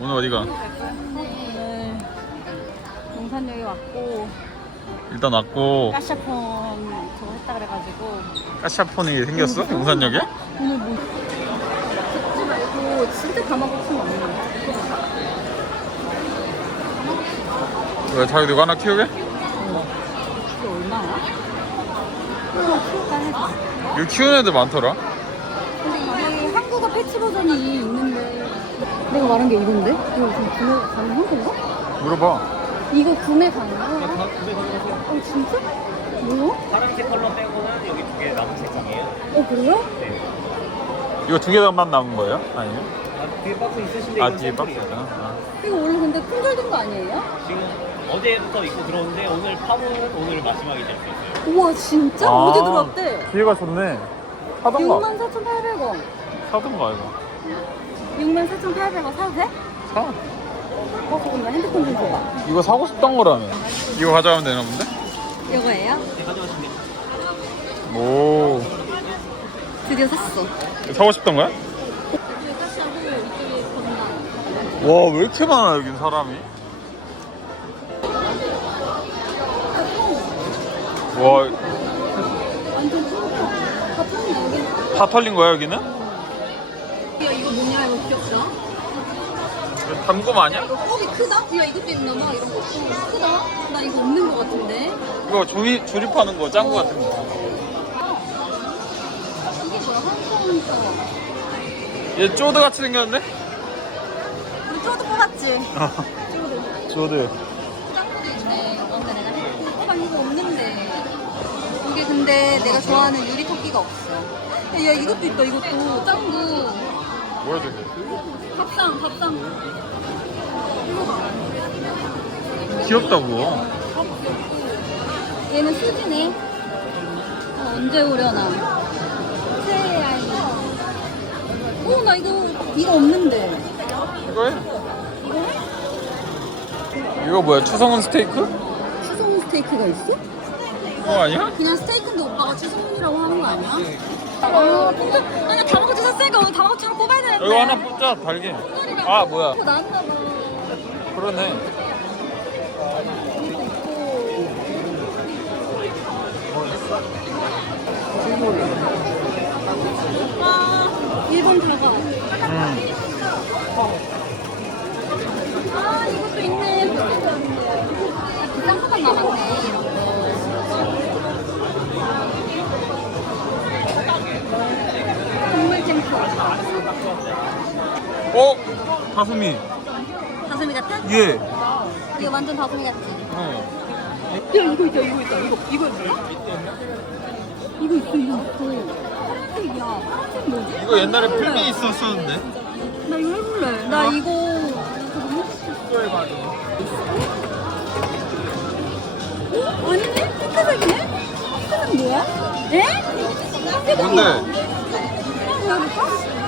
오늘 어디가? 오늘 용산역에 왔고 일단 왔고 까샤폰 그거 했다 그래가지고 까샤폰이 생겼어? 용산역에? 오늘 뭐 듣지 말고 진짜 가마고침 없네 왜 자기 누가 하나 키우게? 이게 얼마야? 이거 키울까 해봐 이거 키우는 애들 많더라 근데 이게 한국어 패치 버전이 말한 게 이건데? 이거 지금 구매 가능한 건가? 물어봐 이거 구매 가능해? 어 진짜? 뭐야? 파란색 컬러 빼고는 여기 두 개 남은 색상이에요. 어 그래요? 이거 두 개만 남은 거예요? 아니요? 아, 뒤에 박스 있으신데 아 이건 뒤에 박스 샘플이에요. 있구나 아. 이거 원래 근데 품절된 거 아니에요? 지금 어제부터 입고 들어오는데 오늘 파문은 오늘 마지막이 될수 있어요. 우와 진짜? 아, 어디 들어왔대? 기회가 좋네 사던가 64,800원 사던가 이거 64,800원 사도 돼? 사어 그럼 나 핸드폰 좀 줘봐 이거 사고 싶던 거라며 이거 가져가면 되나 본데? 이거예요? 네, 가져가시면. 오 드디어 샀어 사고 싶던 거야? 와 왜 이렇게 많아 여긴 사람이 와다 완전 다 여기 털린 거야 여기는? 야 이거 뭐냐 이거 귀엽다 담금 아니야? 이거 컵이 크다? 야 이것도 있나 봐 이런 거. 어, 크다? 나 이거 없는 거 같은데. 이거 조립, 조립하는 거 짱구 같은 거 이게 뭐야? 한국에서 얘 쪼드 같이 생겼는데? 우리 쪼도 뽑았지? 쪼드. 짱구도 있네. 어 근데 내가 어, 이거 없는데. 이게 근데 내가 좋아하는 유리 토끼가 없어. 야, 야 이것도 있다 이것도. 짱구 뭐야 저게? 밥상 밥상. 귀엽다고. 얘는 수지네 어, 언제 오려나. 새아이. 어나 이거 이거 없는데. 이거 해? 이거 해? 이거 뭐야 추성훈 스테이크? 추성훈 스테이크가 있어? 이거 아니야? 그냥 스테이크인데 오빠가 추성훈이라고 하는 거 아니야? 아 진짜? 아니 다마고치 샀으니까 오늘 다마고치 하나 뽑아야 되는데 이거 하나 뽑자 달게 아 뭐야. 어, 나왔나 봐. 그러네. 아 일본 다가 음. 아 이것도 있네. 아, 비싼 거만 남았네 이런 거. 챔프 어? 다솜이 다솜이 같아? 얘 이거 완전 다솜이 같지? 어. 야 이거 있다 이거 있다 이거 이거 뭐야? 이거 있어 이거 있어 파란색이야 파란색 뭐지? 이거 옛날에. 필미 있었었는데 나 이거 해볼래 나 이거 너무 어? 아니네? 핑크색이네? 핑크색 뭐야? 에? 핑크색이야 뭔데? 더 해볼까?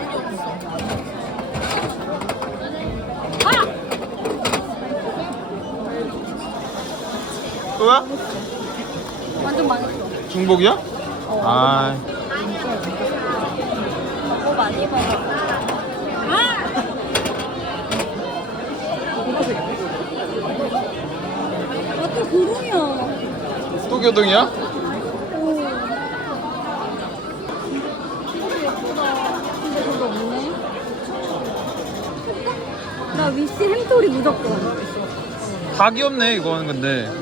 또야? 완전 망했어 중복이야? 아 너무 많이 받아 아! 아또 고름이야 또 교동이야? 오. 진짜 예쁘다. 근데 그거 없네. 나 위시 햄토리 무조건. 다 귀엽네 이거는 근데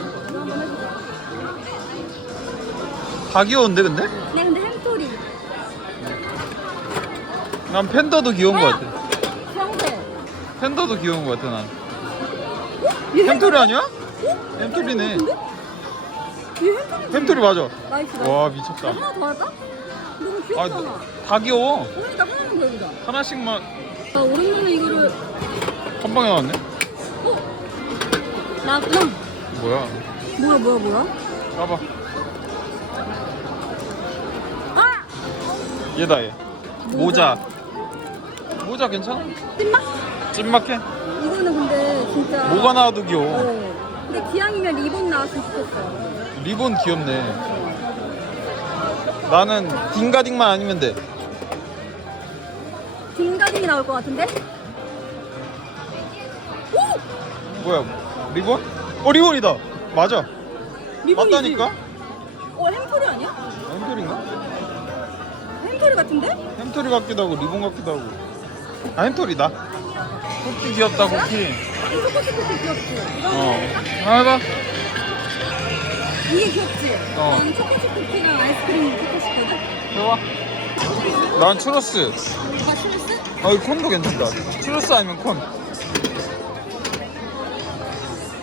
다 귀여운데 근데? 네, 근데 햄토리. 난 팬더도 귀여운 거 같아 평생. 팬더도 귀여운 거 같아 난얘 햄토리 아니야? 햄토리네 근데? 얘 햄토리. 햄토리 맞아 나이스, 나이스. 와 나 미쳤다 하나 더 할까? 너무 아, 귀엽잖아. 다 귀여워 그러니까 하나만 더 해보자. 하나씩만 나 오랜만에 이거를. 한 방에 나왔네 어? 나구나. 뭐야 뭐야, 뭐야, 뭐야? 봐봐. 얘다 얘. 모자. 모자 괜찮아? 찐막? 찐막해? 이거는 근데 진짜. 뭐가 나와도 귀여워. 어. 근데 기왕이면 리본 나왔으면 좋겠어. 리본 귀엽네. 나는 딩가딩만 아니면 돼. 딩가딩이 나올 것 같은데? 오! 뭐야? 리본? 어 리본이다. 맞아. 리본이지? 맞다니까? 어, 햄토리 아니야? 햄토리인가? 햄토리 같은데? 햄토리 같기도 하고 리본 같기도 하고. 아 햄토리다. 쿠키 귀엽다 쿠키. 이 초코치 쿠키 귀엽지? 이거 어. 아 해봐. 이게 귀엽지? 어. 난 초코치 쿠키랑 아이스크림 먹고 싶거든? 해봐. 난 추러스. 아, 슈스? 아, 이 콘도 괜찮다. 추러스 아니면 콘.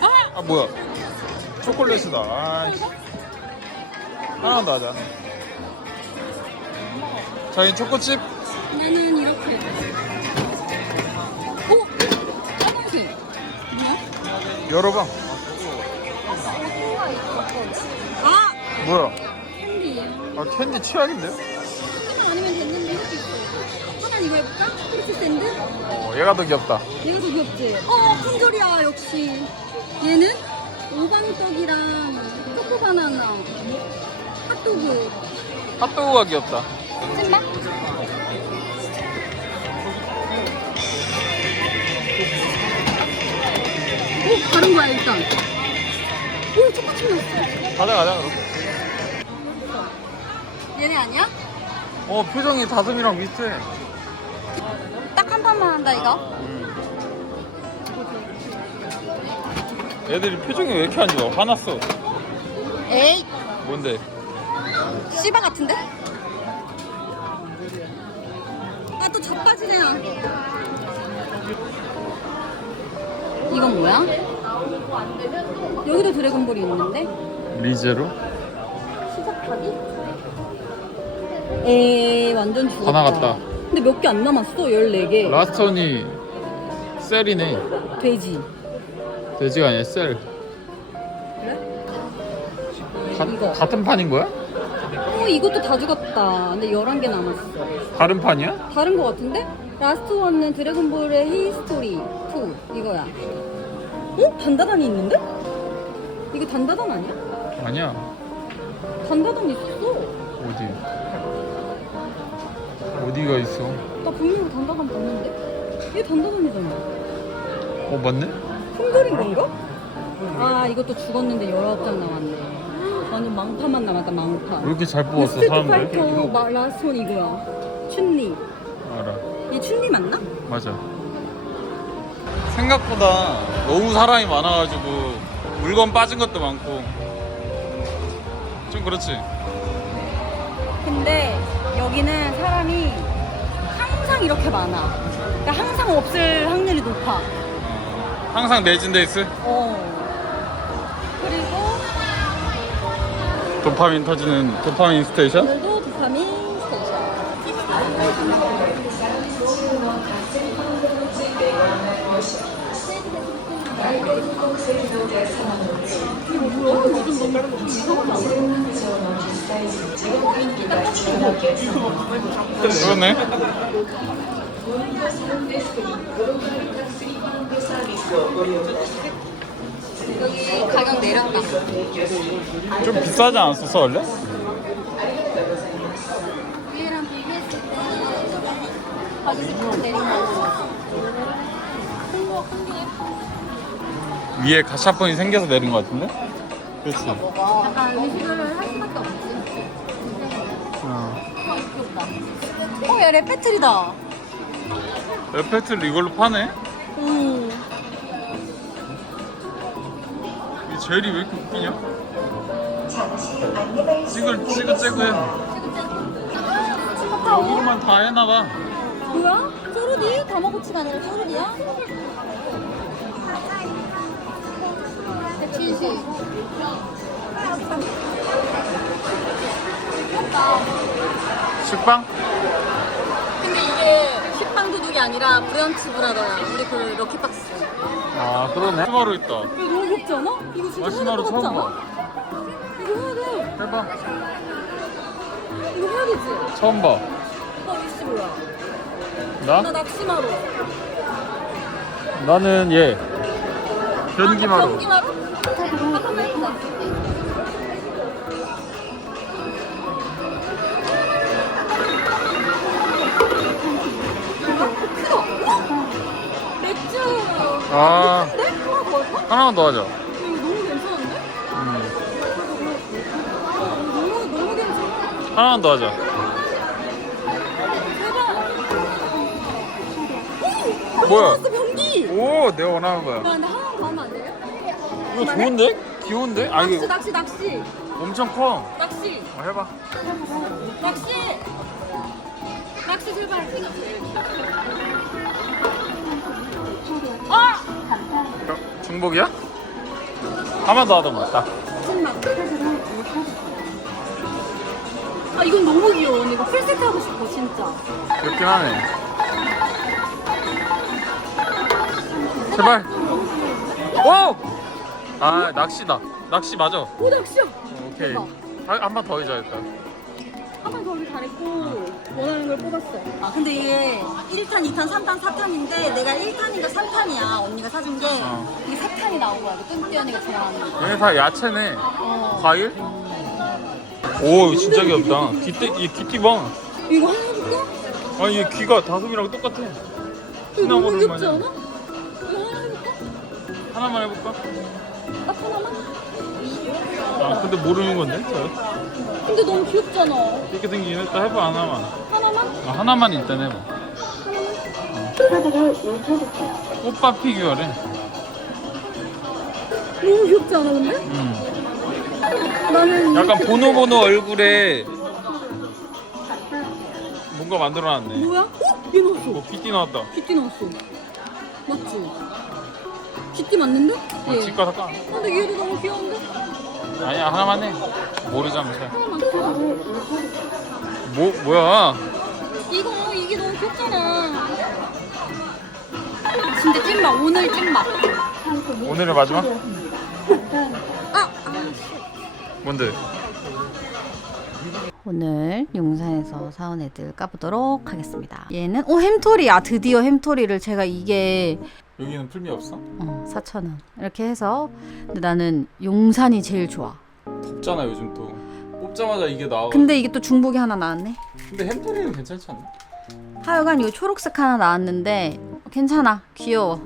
아! 아, 뭐야. 초콜릿이다. 아, 하나만 더 하자. 자, 이 초코칩. 나는 이렇게. 오! 짜장면. 뭐야? 열어봐. 아! 뭐야. 캔디예요. 아, 캔디 취향인데? 하나 아니면 됐는데 이것도 있어. 하나 이거 해볼까? 프리츠 샌드? 어, 얘가 더 귀엽다. 얘가 더 귀엽지? 어, 품절이야, 역시. 얘는 오방떡이랑 초코바나나, 핫도그, 핫도그가 귀엽다. 찐막? 오, 다른 거야, 일단. 오, 초코칩 났어. 가자, 가자, 그럼. 얘네 아니야? 어, 표정이 다솜이랑 비슷해. 딱 한 판만 한다, 이거. 애들이 표정이 왜 이렇게 안 좋아? 화났어. 에이, 뭔데? 씨바 같은데? 아, 또 젖바지네. 이건 뭐야? 여기도 드래곤볼이 있는데? 리제로? 시작하기? 에 완전 죽었다. 다 나갔다. 근데 몇 개 안 남았어, 14개. 라스턴이 셀이네. 돼지. 돼지가 아니라 셀. 그래? 가, 이거. 같은 판인 거야? 어, 이것도 다 죽었다. 근데 11개 남았어. 다른 판이야? 다른 거 같은데? 라스트 원은 드래곤볼의 히스토리 2 이거야. 어? 단다단이 있는데? 이거 단다단 아니야? 아니야. 단다단 있었어. 어디? 어디가 있어? 나 분명히 단다단 봤는데? 얘 단다단이잖아. 어 맞네? 품절인 건가? 아 이것도 죽었는데 19장 남았네. 완전 망파만 남았다 망파. 왜 이렇게 잘 뽑았어 스트리트 사람들? 파이터 마- 라스트 원 이거야. 춘리. 알아. 얘 춘리 맞나? 맞아. 생각보다 너무 사람이 많아가지고 물건 빠진 것도 많고 좀 그렇지. 근데 여기는 사람이 항상 이렇게 많아. 그러니까 항상 없을 확률이 높아. 어, 항상 매진 돼 있어. 어. 그리고 도파민 터지는 도파민 스테이션. 오늘도 도파민 스테이션. 그러네. 여기 가격 내렸다. 좀 비싸지 않았었어 원래? 위에랑 비교했을 때 가격이 좀 내린 거 예뻐. 위에 가샤폰이 생겨서 내린 것 같은데? 그렇지. 약간 의식을 할 수밖에 없지. 어. 어, 야, 레페틀이다. 에페트를 이걸로 파네? 음. 젤이 왜 이렇게 웃기냐? 찌글 찌글찌글해. 여기로만 다 해놔봐. 뭐야? 쪼르디? 다마고치가 아니라 쪼르디야? 170. 식빵? 근데 이게 식빵 도둑이 아니라 브런치 브라더야. 우리 그 럭키박스. 아 그러네. 마시마로 있다. 이거 너무 귀엽지 않아? 이거 진짜 마시마로 하나도 처음 같지 봐. 않아? 이거 해봐. 이거 해야 되지? 처음 봐. 나 위시 뭐야? 나? 나 낚시마루. 나는 얘. 변기마루. 아, 변기마루? 아, 한번 아, 네? 하나 더 할까? 하나만 더 하자. 이거 너무 괜찮은데? 음. 너무 너무 괜찮아. 하나만 더 하자. 대박. 뭐야? 나왔어 변기. 오, 내가 원하는 거야. 야 근데 하나 더 하면 안 돼요? 이거 좋은데? 귀여운데? 아, 낚시 이거 낚시 낚시 엄청 커. 낚시 어, 해봐. 낚시 낚시 제발 아! 어, 중복이야? 하나만 더 하던 거 같다. 아 이건 너무 귀여워 언니 이거 풀세트 하고 싶어 진짜 귀엽긴 하네. 제발. 오! 아, 낚시다. 낚시 맞아. 어, 오 낚시야 오케이. 대박. 한 번 더 해줘, 일단. 한번더 하길 잘했고 원하는 걸 뽑았어 아 근데 이게 1탄, 2탄, 3탄, 4탄인데 내가 1탄인가 3탄이야 언니가 사준 게 어. 이게 3탄이 나온 거야 그 뚱띠 언니가 좋아하는 거 얘네 다 야채네. 어. 과일? 오, 이거 진짜 귀엽다. 귀띠, 이 귀띠 봐. 이거 하나 해볼까? 아니, 얘 귀가 다솜이랑 똑같아. 이거 너무 시나몬 귀엽지. 않아? 이거 하나 해볼까? 하나만 해볼까? 딱 하나만? 아, 근데 모르는 건데? 저. 근데 너무 귀엽잖아 이렇게 생기긴 했다. 해봐, 하나만. 하나만? 아, 하나만 일단 해봐. 어. 오빠 피규어래. 너무 귀엽지 않아 근데? 음. 나는 약간 보노보노 얼굴에 뭔가 만들어놨네. 뭐야? 어? 얘 나왔어 뭐 귀띠 나왔다. 귀띠 나왔어 맞지? 귀띠 맞는데? 어, 얘. 집 가서 까. 근데 얘도 너무 귀여운데? 아니야 하나만 해. 모르잖아. 잘. 하나만 더뭐 뭐야? 이거 이게 너무 귀엽잖아 진짜 찐막 오늘 찐막 오늘의 마지막? 아! 아. 뭔데? 오늘 용산에서 사온 애들 까보도록 하겠습니다 얘는 오 햄토리 아 드디어 햄토리를 제가 이게 여기는 풀미 없어? 어 4,000원. 이렇게 해서 근데 나는 용산이 제일 좋아. 덥잖아 요즘 또. 뽑자마자 이게 나와. 근데 이게 또 중복이 하나 나왔네. 근데 햄토리는 괜찮지 않나? 하여간 이 초록색 하나 나왔는데 괜찮아. 귀여워.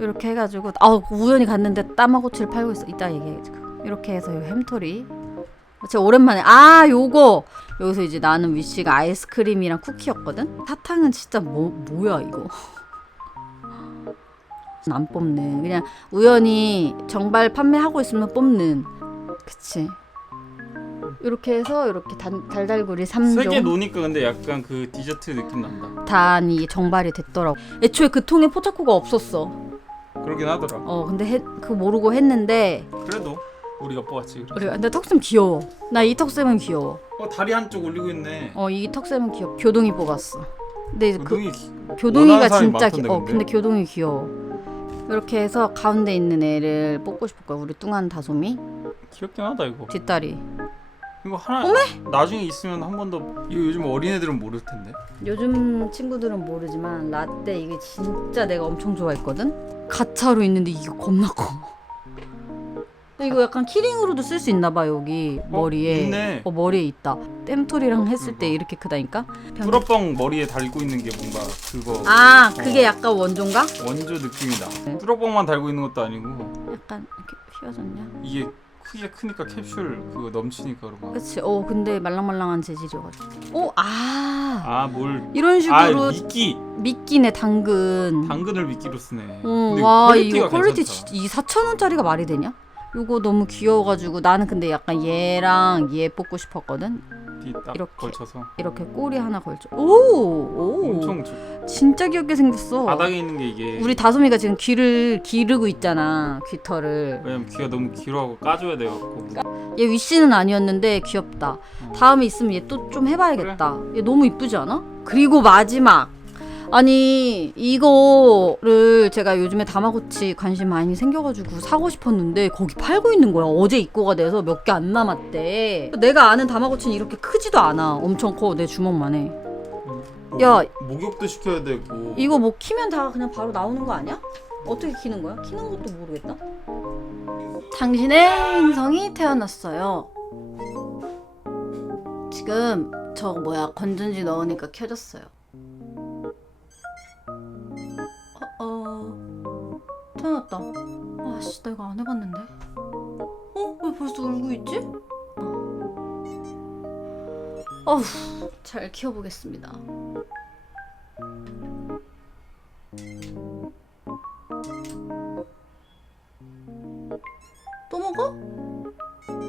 이렇게 해가지고 아 우연히 갔는데 따마고치를 팔고 있어. 이따 얘기해 이렇게 해서 이 햄토리. 진짜 오랜만에 아 요거! 여기서 이제 나는 위시가 아이스크림이랑 쿠키였거든? 사탕은 진짜 뭐 뭐야 이거 안 뽑는 그냥 우연히 정발 판매하고 있으면 뽑는 그치 이렇게 해서 이렇게 단, 달달구리 3종 세개 노니까 근데 약간 그 디저트 느낌 난다. 단이 정발이 됐더라고. 애초에 그 통에 포차코가 없었어. 그러긴 하더라. 어 근데 해, 그거 모르고 했는데 그래도 우리가 뽑았지. 우리 근데 턱쌤 귀여워. 나 이 턱쌤은 귀여워. 어 다리 한쪽 올리고 있네. 어 이 턱쌤은 귀여워. 교동이 뽑았어. 근데 이제 그 운동이 교동이가 원하는 사람이 진짜 많던데, 귀, 어 근데? 근데 교동이 귀여워. 이렇게 해서 가운데 있는 애를 뽑고 싶을 거야. 우리 뚱한 다솜이 귀엽긴 하다 이거. 뒷다리. 이거 하나 나중에 있으면 한 번 더 이거 요즘 어린애들은 모를 텐데. 요즘 친구들은 모르지만 라떼 이게 진짜 내가 엄청 좋아했거든. 가차로 있는데 이게 겁나 커. 이거 약간 키링으로도 쓸 수 있나 봐 여기 머리에. 있네. 어 머리에 있다. 땜토리랑 했을 때 이렇게 크다니까. 뚜러뻥 머리에 달고 있는 게 뭔가 그거 아 그게 약간 원조인가? 원조 느낌이다. 네. 뚜러뻥만 달고 있는 것도 아니고 약간 이렇게 휘어졌냐? 이게 크기가 크니까 캡슐 그거 넘치니까 그런가. 그치. 어 근데 말랑말랑한 재질이어가지고. 어 아. 아뭘 이런 아 식으로 미끼 미끼네 당근. 당근을 미끼로 쓰네. 어, 근데 와 이거 퀄리티 괜찮다. 진짜 이 4천 원짜리가 말이 되냐? 이거 너무 귀여워가지고 나는 근데 약간 얘랑 얘 뽑고 싶었거든. 딱 이렇게. 걸쳐서 이렇게 꼬리 하나 걸쳐. 오, 오. 엄청 주- 진짜 귀엽게 생겼어. 바닥에 있는 게 이게 우리 다솜이가 지금 귀를 기르고 있잖아 귀털을. 왜냐면 귀가 너무 길어하고 까줘야 돼갖고 얘 위씨는 아니었는데 귀엽다. 다음에 있으면 얘 또 좀 해봐야겠다. 얘 너무 이쁘지 않아? 그리고 마지막. 아니 이거를 제가 요즘에 다마고치 관심 많이 생겨가지고 사고 싶었는데 거기 팔고 있는 거야. 어제 입고가 돼서 몇 개 안 남았대. 내가 아는 다마고치는 이렇게 크지도 않아. 엄청 커 내 주먹만 해 야. 목욕도 시켜야 되고. 이거 뭐 키면 다 그냥 바로 나오는 거 아니야? 어떻게 키는 거야? 키는 것도 모르겠다 당신의 행성이 태어났어요. 지금 저거 뭐야 건전지 넣으니까 켜졌어요 태어났다 아씨 내가 안 해봤는데 어? 왜 벌써 울고 있지? 어후 잘 키워보겠습니다